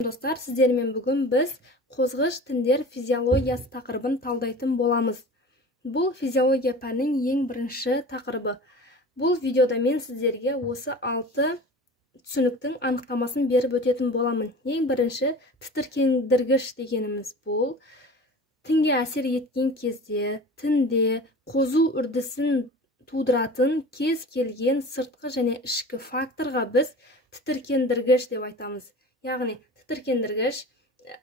Достар, сіздермен бүгін біз қозғыш тіндер физиологиясы тақырыбын талдайтын боламыз. Бұл физиология пәнінің ең бірінші тақырыбы. Бұл видеода мен сіздерге осы 6 түсініктің анықтамасын беріп өтетін боламын. Ең бірінші, тітіркендіргіш дегеніміз бұл тінге әсер еткен кезде тінде қозу үрдісін тудыратын кез келген сыртқы және ішкі факторға біз тітіркендіргіш деп айтамыз. Яғни тітіркендіргіш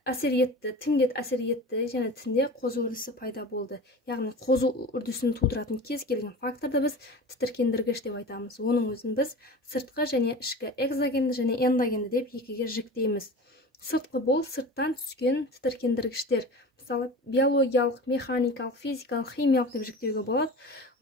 әсер етті, тінге әсер етті, және тінде қозу үрдісі пайда болды. Яғни қозу үрдісін тудыратын кез келген факторды біз тітіркендіргіш деп айтамыз. Оның өзін біз сыртқы және ішкі, экзогенді және эндогенді деп екіге жіктейміз. Сыртқы бұл сырттан түскен тітіркендіргіштер. Мысалы, биологиялық, механикалық, физикалық, химиялық деп жіктеуге болады.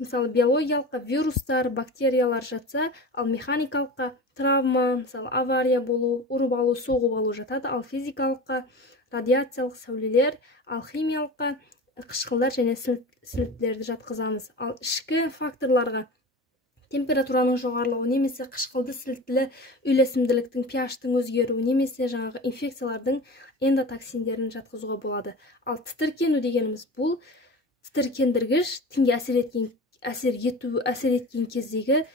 Мысалы, биологиялыққа вирустар, бактериялар жатса, ал механикалыққа травма, мысалы, авария болу, ұрып алу, соғып алу жатады, ал физикалыққа радиациялық сәулелер, ал химиялыққа қышқылдар және сілтілерді жатқызамыз. Ал ішкі факторларға температураның жоғарылауы, немесе қышқылды сілтілі үйлесімділіктің pH-тың өзгеруі, немесе жаңағы инфекциялардың эндотоксиндерін жатқызуға болады. Ал тітіркену дегеніміз бұл тітіркендіргіш тінге әсер еткен кездегі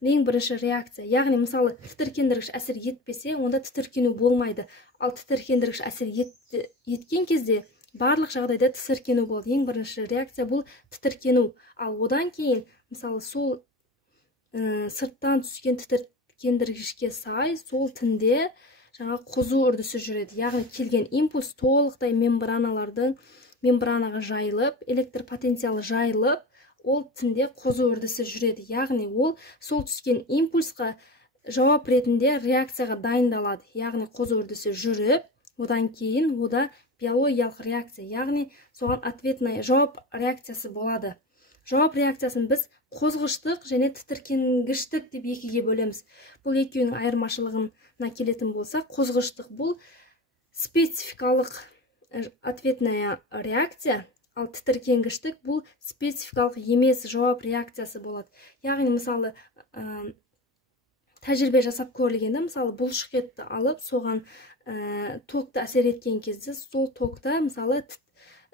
ең бірінші реакция. Яғни, мысалы, тітіркендіргіш әсер етпесе, онда тітіркену болмайды. Ал тітіркендіргіш әсер еткен кезде барлық жағдайда тітіркену болады. Ең бірінші реакция бұл тітіркену. Ал одан кейін, мысалы, сол сырттан түскен тітіркендіргішке сай, сол тінде жаңа қозу үрдісі жүреді. Яғни келген импульс толықтай мембранаға жайылып, электр потенциалы жайылып, ол тінде қозу үрдісі жүреді. Яғни ол сол түскен импульсқа жауап ретінде реакцияға дайындалады. Яғни қозу үрдісі жүріп, одан кейін ода биологиялық реакция, яғни соған ответная жауап реакциясы болады. Жауап реакциясын біз қозғыштық және тітіркенгіштік деп екіге бөлеміз. Бұл екеуінің айырмашылығына келетін болса, қозғыштық бұл спецификалық ответная реакция, ал тітіркенгіштік бұл спецификалық емес жауап реакциясы болады. Яғни, мысалы, тәжірибе жасап көрілгенде, мысалы, бұлшықетті алып, соған токты әсер еткен кезде, сол токта, мысалы,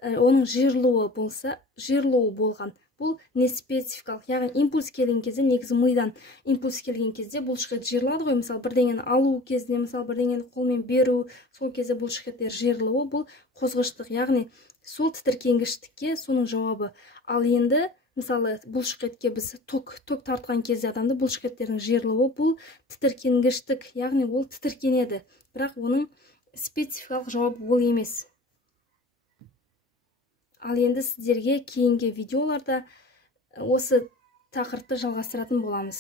оның жиырылуы болған. Бұл не спецификалық, яғни импульс келген кезде, негізі мидан импульс келген кезде бұлшықет жиырылады ғой, мысалы, бірдеңені алу кезінде, мысалы, бірдеңені қолмен беру, сол кезде бұлшықеттер жиырылуы, бұл қозғыштық, яғни сол тітіркенгіштікке соның жауабы. Ал енді, мысалы, бұлшықетке біз ток тартқан кезде адамды бұлшықеттердің жиырылуы, бұл тітіркенгіштік, яғни ол тітіркенеді, бірақ оның спецификалық жауабы ол емес. Ал енді сіздерге кейінгі видеоларда осы тақырыпты жалғастыратын боламыз.